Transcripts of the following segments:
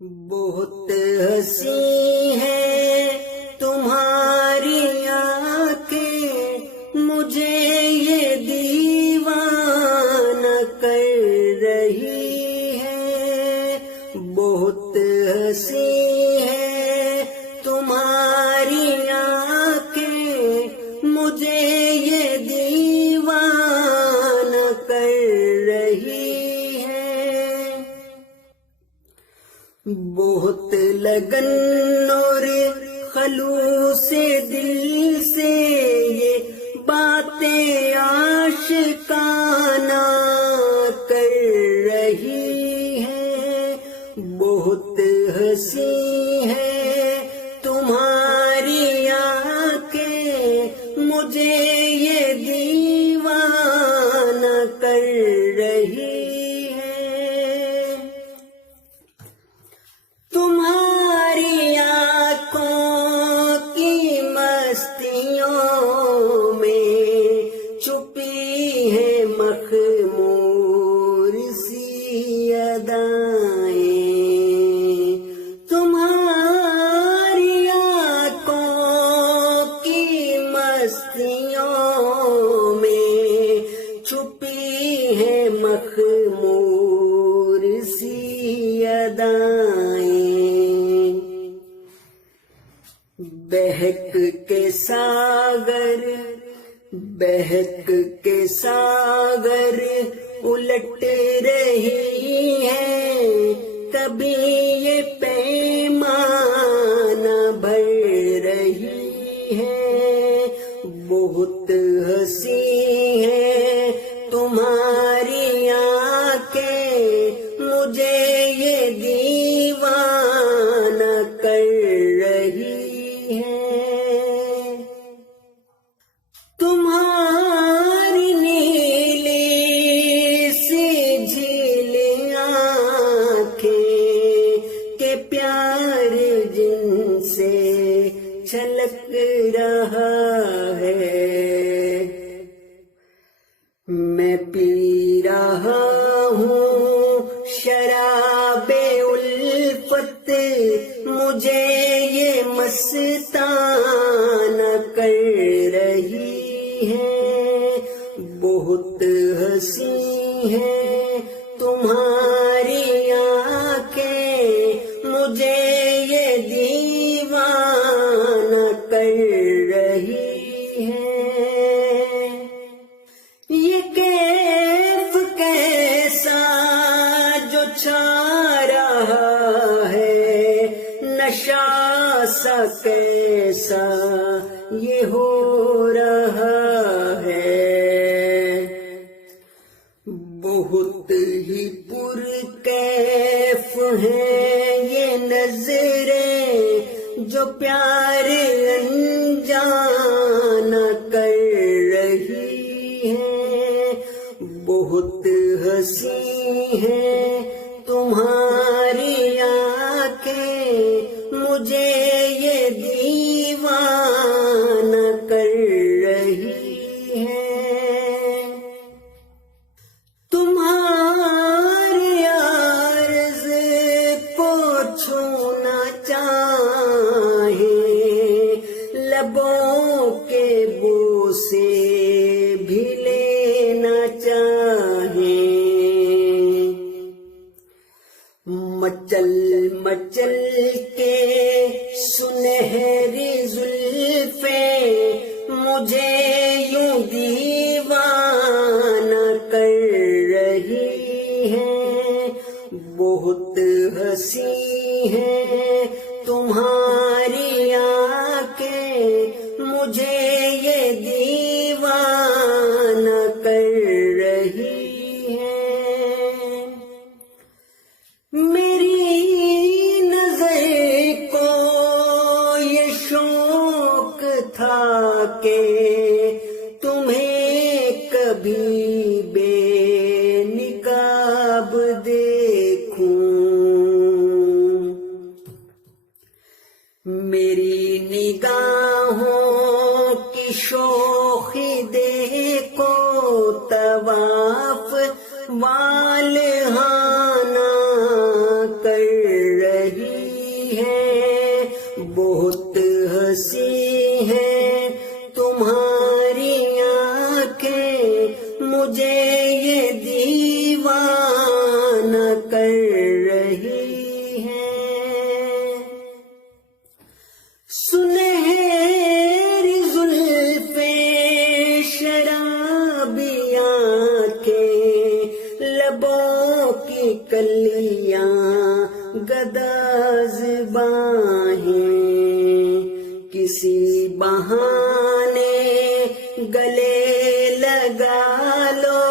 بہت ہنسی ہے تمہاری آنکھیں، مجھے یہ دیوانہ کر رہی ہے۔ بہت ہنسی ہے تمہاری آنکھیں، مجھے یہ دیوانہ کر رہی ہے۔ بہت لگن اور خلوص دل سے یہ باتیں عاشقانہ کر رہی ہیں۔ بہت ہنسی ہے تمہاری آنکھیں، مجھے یہ دیوانہ کر رہی ہے۔ تمہاری آنکھوں کی مستیوں میں چھپی ہے مخمور سی ادائیں۔ تمہاری آنکھوں کی مستیوں میں چھپی ہے مخمور سی ادائیں۔ بہک کے ساگر الٹ رہی ہے، کبھی یہ پیمانہ بھر رہی ہے۔ بہت ہنسی ہے تمہاری آنکھیں، مجھے یہ دیوانہ کر رہی ہے۔ تمہاری نیلی سی جھیل آنکھیں کہ پیار جن سے چھلک رہا ہے، میں پی رہا ہوں شراب الفت، مجھے یہ مستانہ کر رہی ہے۔ بہت ہنسی ہے تمہاری آنکھیں، مجھے یہ دیوانہ کر رہی ہے۔ یہ کیف کیسا جو چھا رہا ہے، نشہ سا کیسا یہ ہو رہا ہے۔ بہت ہی پر کیف ہیں یہ نظریں جو پیار انجانہ کر رہی ہیں۔ بہت ہنسی ہے تمہاری آنکھیں، مجھے یہ دیوانہ کر رہی ہے۔ تمہاری عرض کو چھونا چاہیں، لبوں کے بوسے بھی لینا چاہیں، مچل کے سنہری زلفیں مجھے یوں دیوانہ کر رہی ہیں۔ بہت ہنسی ہے تمہاری آنکھیں، مجھے یہ دیوانہ کر رہی ہیں۔ میری نظر کو یہ شوق تھا کہ تمہیں کبھی بے نقاب دیکھوں، میری نگاہوں کی شوخی دیکھو، طواف والہانہ کر رہی بہت ہنسی ہے تمہاری آنکھیں، مجھے یہ دیوانہ کر رہی ہیں۔ سنہری زلفیں شرابی آنکھیں، لبوں کی کلیاں گدا زباں ہیں، کسی بہانے گلے لگا لو،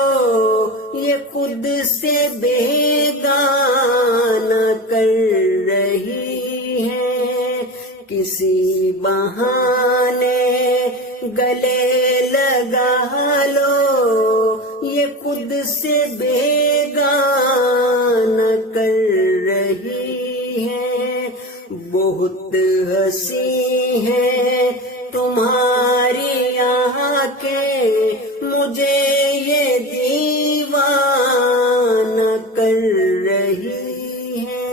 یہ خود سے بیگانہ کر رہی ہیں، کسی بہانے گلے لگا لو، یہ خود سے بیگانہ کر رہی ہیں۔ بہت ہنسی ہے تمہاری آنکھیں، مجھے یہ دیوانہ کر رہی ہیں۔